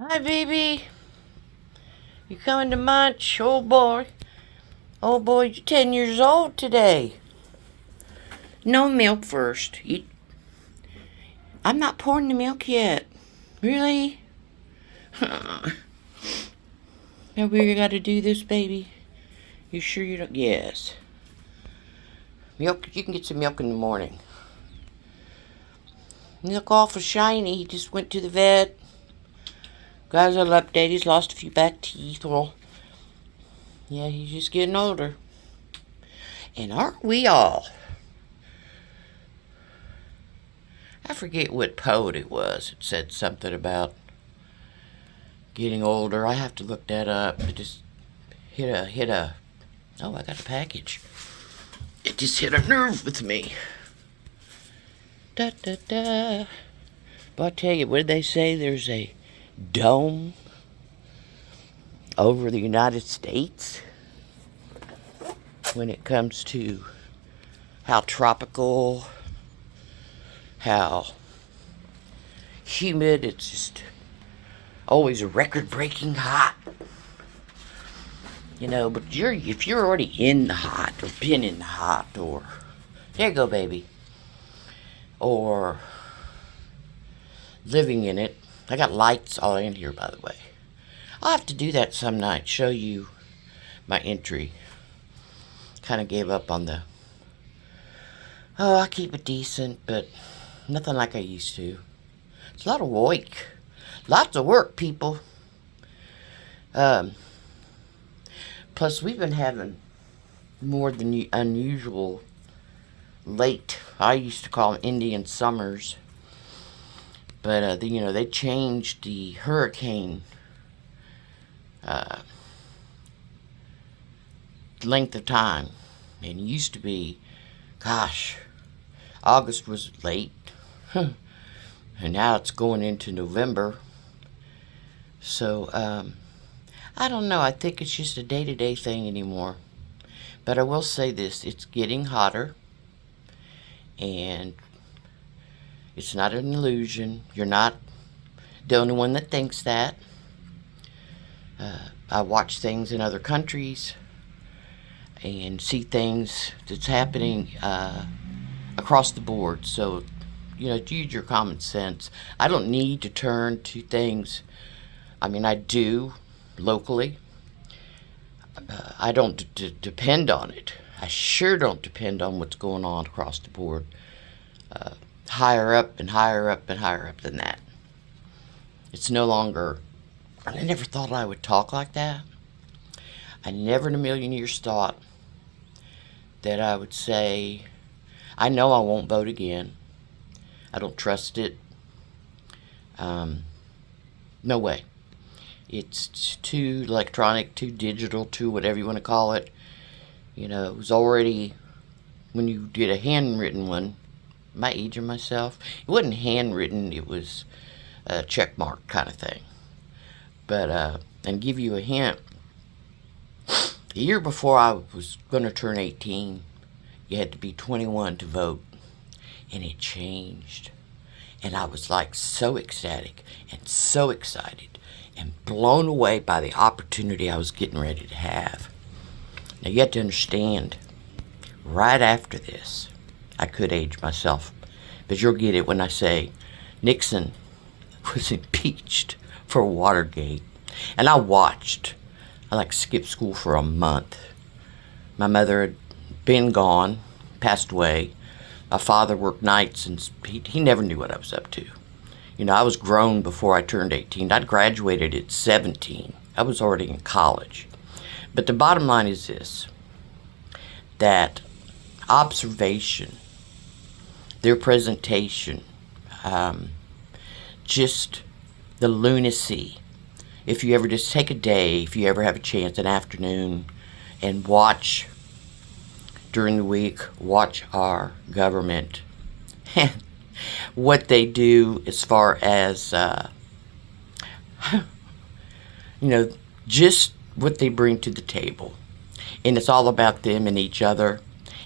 Hi, baby. You coming to munch? Oh, boy. Oh, boy, you're 10 years old today. No milk first. I'm not pouring the milk yet. Really? Have we got to do this, baby? You sure you don't? Yes. Milk, you can get some milk in the morning. You look awful shiny. He just went to the vet. Got his little update. He's lost a few back teeth. Well, yeah, he's just getting older. And aren't we all? I forget what poet it was. It said something about getting older. I have to look that up. It just hit a. Oh, I got a package. It just hit a nerve with me. Da da da. But I tell you, what did they say? There's a dome over the United States when it comes to how tropical, how humid. It's just always record-breaking hot. You know, but if you're already in the hot or been in the hot, or there you go, baby, or living in it. I got lights all in here, by the way. I'll have to do that some night. Show you my entry. Kind of gave up on the. Oh, I keep it decent, but nothing like I used to. It's a lot of work. Lots of work, people. Plus, we've been having more than unusual late. I used to call them Indian summers. But, they changed the hurricane length of time. And it used to be, gosh, August was late. And now it's going into November. So, I don't know. I think it's just a day-to-day thing anymore. But I will say this. It's getting hotter. And it's not an illusion. You're not the only one that thinks that. I watch things in other countries and see things that's happening across the board. So, use your common sense. I don't need to turn to things. I mean, I do locally. I don't depend on it. I sure don't depend on what's going on across the board. Higher up and higher up and higher up than that. It's no longer. I never thought I would talk like that. I never in a million years thought that I would say, I know I won't vote again. I don't trust it. No way. It's too electronic, too digital, too whatever you want to call it. It was already, when you did a handwritten one, am I aging myself? It wasn't handwritten, it was a check mark kind of thing. But, and give you a hint, the year before I was going to turn 18, you had to be 21 to vote. And it changed. And I was like so ecstatic and so excited and blown away by the opportunity I was getting ready to have. Now you have to understand, right after this, I could age myself, but you'll get it when I say Nixon was impeached for Watergate. And I watched. I skipped school for a month. My mother had been gone, passed away. My father worked nights, and he never knew what I was up to. I was grown before I turned 18. I'd graduated at 17. I was already in college. But the bottom line is this, that observation, their presentation, just the lunacy. If you ever just take a day, if you ever have a chance, an afternoon, and watch during the week, watch our government, what they do as far as, just what they bring to the table. And it's all about them and each other.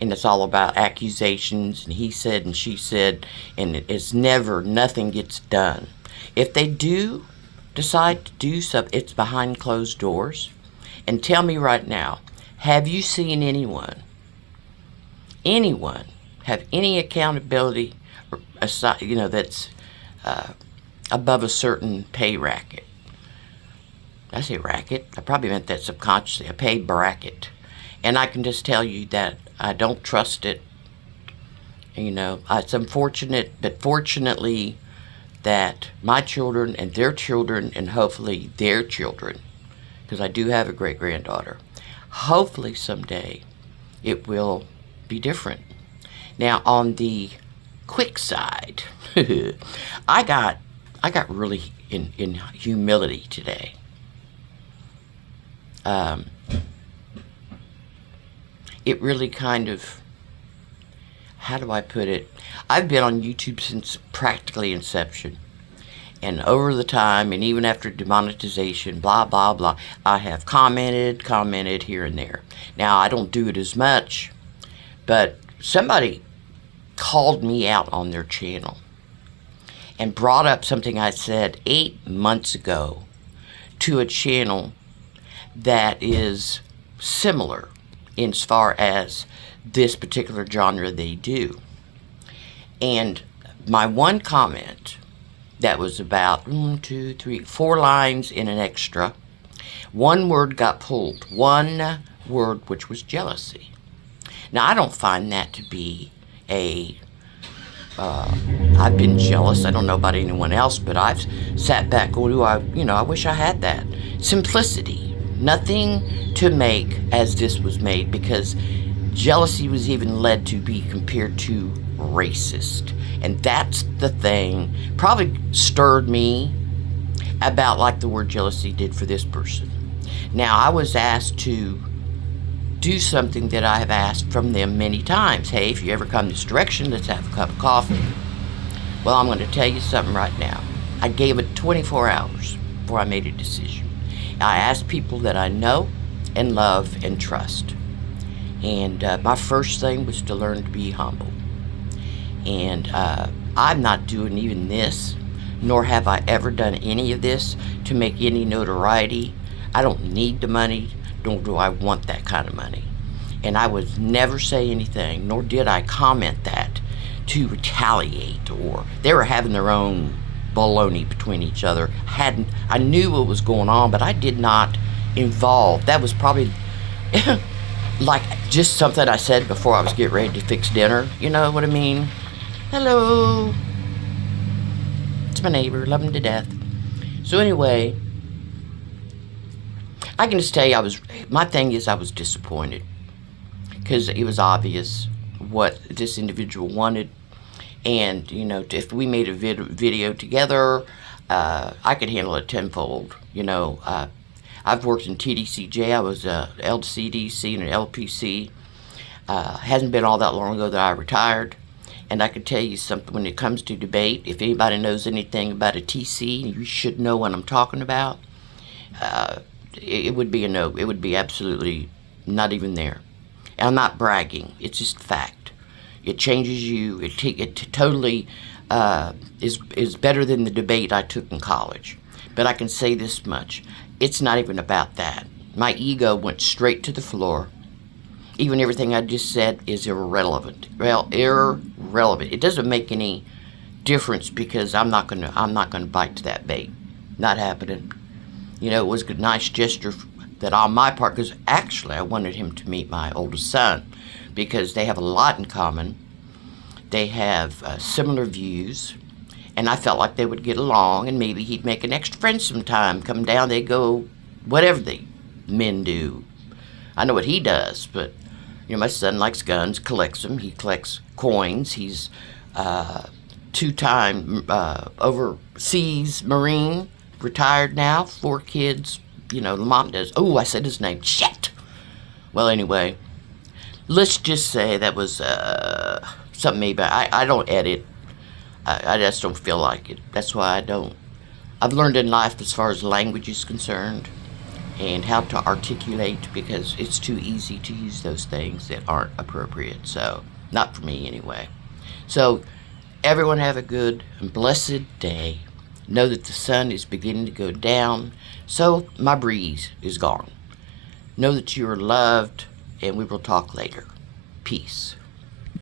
And it's all about accusations and he said and she said. And it's never, nothing gets done. If they do, decide to do something, it's behind closed doors. And tell me right now, have you seen anyone have any accountability, aside, that's above a certain pay racket? I say racket. I probably meant that subconsciously. A pay bracket. And I can just tell you that I don't trust it. It's unfortunate, but fortunately that my children and their children and hopefully their children, because I do have a great-granddaughter, hopefully someday it will be different. Now, on the quick side, I got really in humility today. It really kind of, how do I put it? I've been on YouTube since practically inception. And over the time, and even after demonetization, blah, blah, blah, I have commented here and there. Now, I don't do it as much, but somebody called me out on their channel and brought up something I said 8 months ago to a channel that is similar as far as this particular genre they do. And my one comment that was about 4 lines in an extra, one word got pulled. One word, which was jealousy. Now, I don't find that to be I've been jealous. I don't know about anyone else, but I've sat back going, I wish I had that. Simplicity. Nothing to make as this was made, because jealousy was even led to be compared to racist. And that's the thing, probably stirred me about like the word jealousy did for this person. Now, I was asked to do something that I have asked from them many times. Hey, if you ever come this direction, let's have a cup of coffee. Well, I'm going to tell you something right now. I gave it 24 hours before I made a decision. I asked people that I know and love and trust. And my first thing was to learn to be humble. And I'm not doing even this, nor have I ever done any of this to make any notoriety. I don't need the money, nor do I want that kind of money. And I would never say anything, nor did I comment that to retaliate, or they were having their own baloney between each other. I knew what was going on, but I did not involve. That was probably like just something I said before I was getting ready to fix dinner. You know what I mean? Hello. It's my neighbor. Love him to death. So anyway, I can just tell you my thing is I was disappointed, because it was obvious what this individual wanted. And, if we made a video together, I could handle it tenfold. I've worked in TDCJ. I was a LCDC and an LPC. Hasn't been all that long ago that I retired. And I can tell you something, when it comes to debate, if anybody knows anything about a TC, you should know what I'm talking about. It would be a no. It would be absolutely not even there. And I'm not bragging. It's just fact. It changes you. It totally is better than the debate I took in college. But I can say this much. It's not even about that. My ego went straight to the floor. Even everything I just said is irrelevant. Well, irrelevant. It doesn't make any difference, because I'm not gonna bite to that bait. Not happening. It was a nice gesture that on my part, because actually I wanted him to meet my oldest son, because they have a lot in common. They have similar views, and I felt like they would get along, and maybe he'd make an extra friend sometime. Come down, they go, whatever the men do. I know what he does, but my son likes guns, collects them. He collects coins. He's 2-time overseas Marine, retired now, 4 kids. The mom does. Oh, I said his name. Shit. Well, anyway, let's just say that was something maybe. I don't edit. I just don't feel like it. That's why I don't. I've learned in life as far as language is concerned and how to articulate, because it's too easy to use those things that aren't appropriate. So, not for me anyway. So, everyone have a good and blessed day. Know that the sun is beginning to go down, so my breeze is gone. Know that you are loved, and we will talk later. Peace.